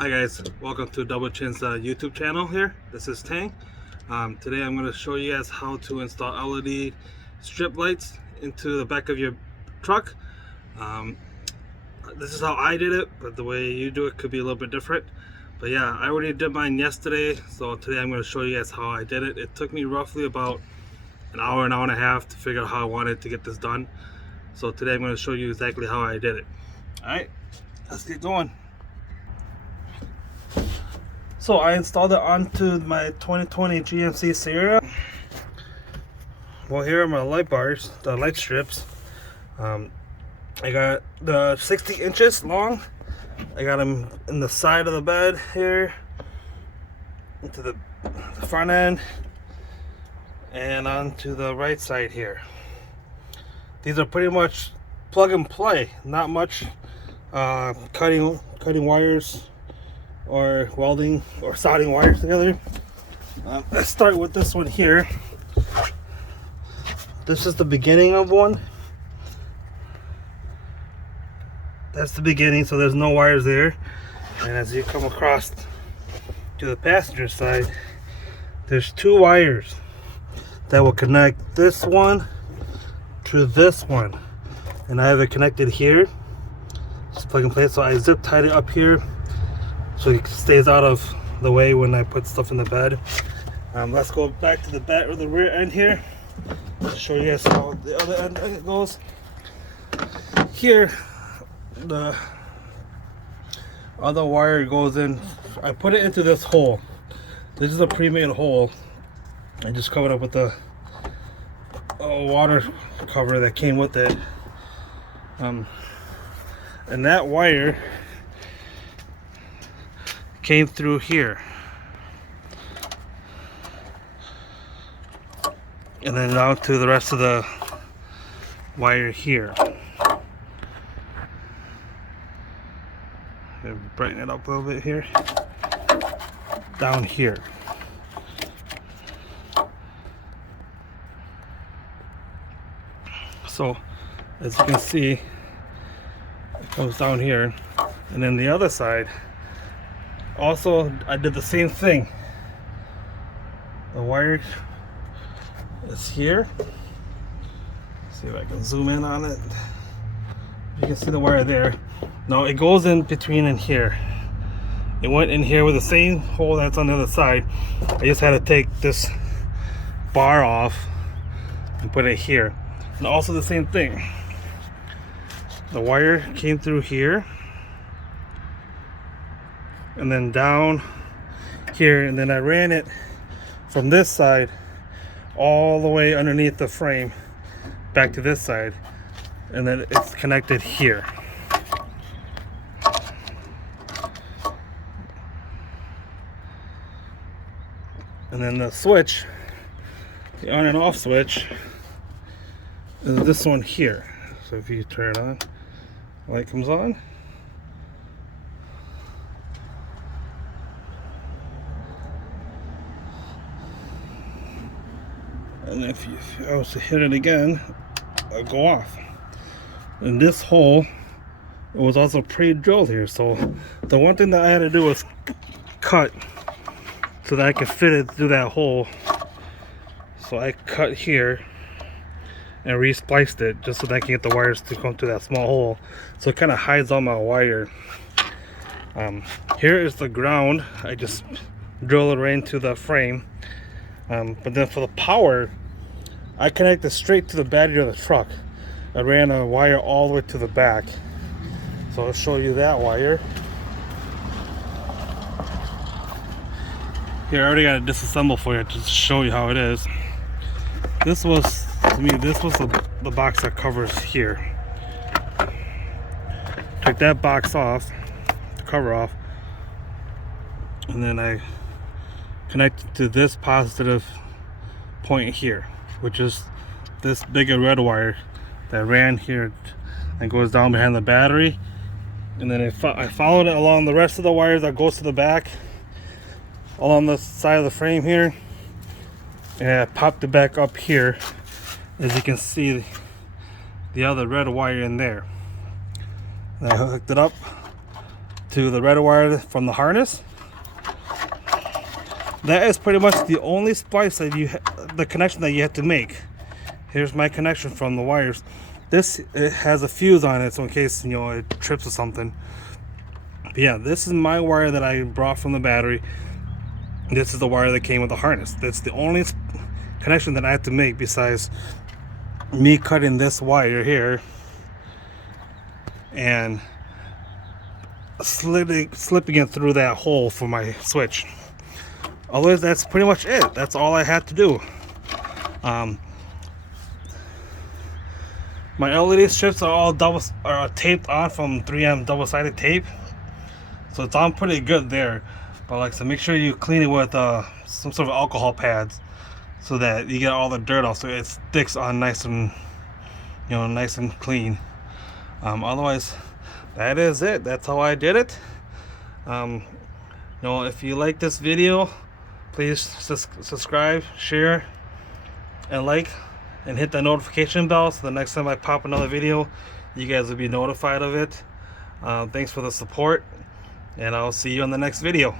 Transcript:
Hi guys, welcome to Double Chin's YouTube channel here. This is Tang. Today I'm going to show you guys how to install LED strip lights into the back of your truck. Um, this is how I did it, but the way you do it could be a little bit different. But yeah, I already did mine yesterday, so today I'm going to show you guys how I did it. It took me roughly about an hour and a half to figure out how I wanted to get this done. So today I'm going to show you exactly how I did it. Alright, let's get going. So I installed it onto my 2020 GMC Sierra. Well, here are my light bars, the light strips. I got the 60 inches long. I got them in the side of the bed here, into the front end, and onto the right side here. These are pretty much plug and play. Not much cutting wires or welding or soldering wires together. Let's start with this one here. This is the beginning of one. That's the beginning, so there's no wires there. And as you come across to the passenger side, there's two wires that will connect this one to this one. And I have it connected here. Just plug and play. So I zip tied it up here so it stays out of the way when I put stuff in the bed. Let's go back to the back or the rear end here to show you guys how the other end goes. Here, the other wire goes in. I put it into this hole. This is a pre-made hole. I just covered up with the water cover that came with it. And that wire came through here, and then down to the rest of the wire here. Brighten it up a little bit here, down here. So as you can see, it comes down here, and then the other side also I did the same thing. The wire is here. Let's see if I can zoom in on it. You can see the wire there. Now it goes in between in here. It went in here with the same hole that's on the other side. I just had to take this bar off and put it here. And also the same thing. The wire came through here and then down here, and then I ran it from this side all the way underneath the frame back to this side, and then it's connected here. And then the switch, the on and off switch, is this one here. So if you turn it on, the light comes on. And if I was to hit it again, it'll go off. And this hole, it was also pre-drilled here. So the one thing that I had to do was cut so that I could fit it through that hole. So I cut here and re-spliced it just so that I can get the wires to come through that small hole. So it kind of hides all my wire. Here is the ground. I just drill it right into the frame. But then for the power, I connected straight to the battery of the truck. I ran a wire all the way to the back. So I'll show you that wire. Here, I already got it disassembled for you just to show you how it is. This was, to me, this was the box that covers here. Took that box off, the cover off, and then I connected to this positive point here, which is this big red wire that ran here and goes down behind the battery. And then I followed it along the rest of the wires that goes to the back along the side of the frame here, and I popped it back up here. As you can see, the other red wire in there. And I hooked it up to the red wire from the harness. That is pretty much the only splice that the connection that you have to make. Here's my connection from the wires. This, it has a fuse on it, so in case, you know, it trips or something. But yeah, this is my wire that I brought from the battery. This is the wire that came with the harness. That's the only connection that I have to make besides me cutting this wire here and slipping it through that hole for my switch. Otherwise, that's pretty much it. That's all I had to do. My LED strips are all taped on from 3M double-sided tape, so it's on pretty good there. But like, so make sure you clean it with some sort of alcohol pads so that you get all the dirt off, so it sticks on nice and, you know, nice and clean. Otherwise, that is it. That's how I did it. You know, if you like this video, please subscribe, share, and like, and hit the notification bell so the next time I pop another video, you guys will be notified of it. Thanks for the support, and I'll see you in the next video.